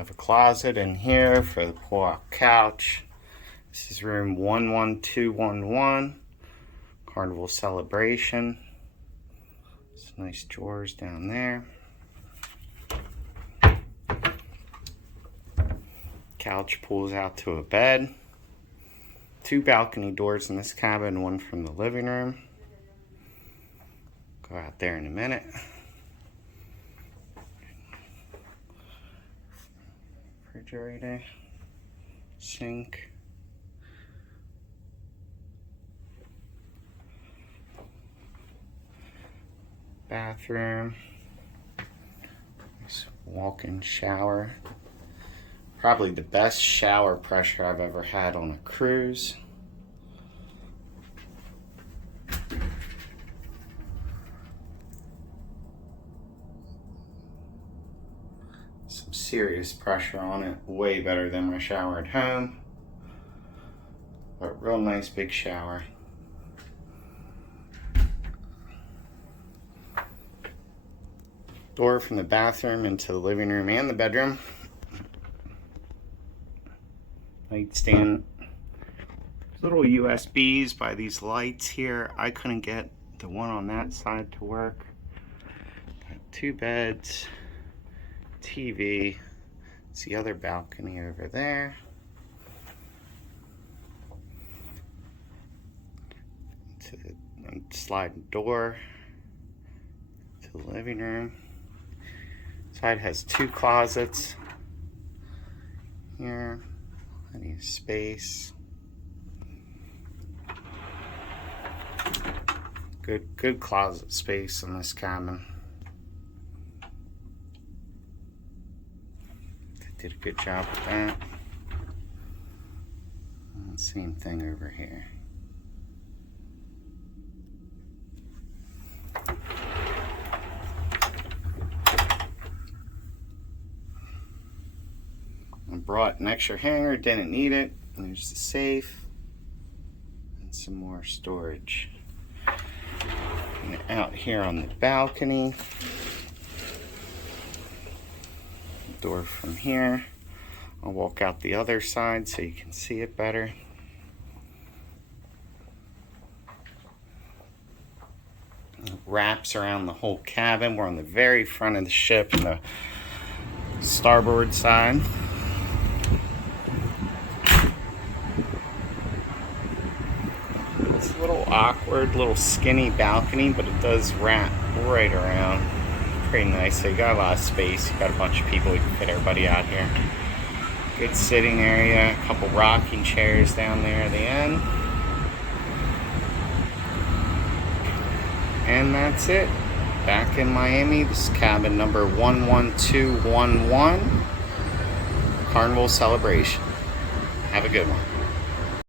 have a closet in here for the pull-out couch. This is room 11211, Carnival Celebration. Some nice drawers down there. Couch pulls out to a bed. 2 balcony doors in this cabin, one from the living room. Go out there in a minute. Refrigerator, sink, bathroom, nice walk-in shower. Probably the best shower pressure I've ever had on a cruise. Some serious pressure on it, way better than my shower at home. But real nice big shower. Door from the bathroom into the living room and the bedroom. Nightstand. Little USBs by these lights here. I couldn't get the one on that side to work. Got 2 beds, TV. It's the other balcony over there. To the sliding door to the living room. Side has 2 closets here. Plenty of space. Good closet space in this cabin. They did a good job with that. And same thing over here. I brought an extra hanger, didn't need it. There's the safe and some more storage. And out here on the balcony, door from here. I'll walk out the other side so you can see it better. It wraps around the whole cabin. We're on the very front of the ship on the starboard side. It's a little awkward, little skinny balcony, but it does wrap right around. Pretty nice. So you got a lot of space. You got a bunch of people. You can fit everybody out here. Good sitting area. A couple rocking chairs down there at the end. And that's it. Back in Miami. This is cabin number 11211. Carnival Celebration. Have a good one.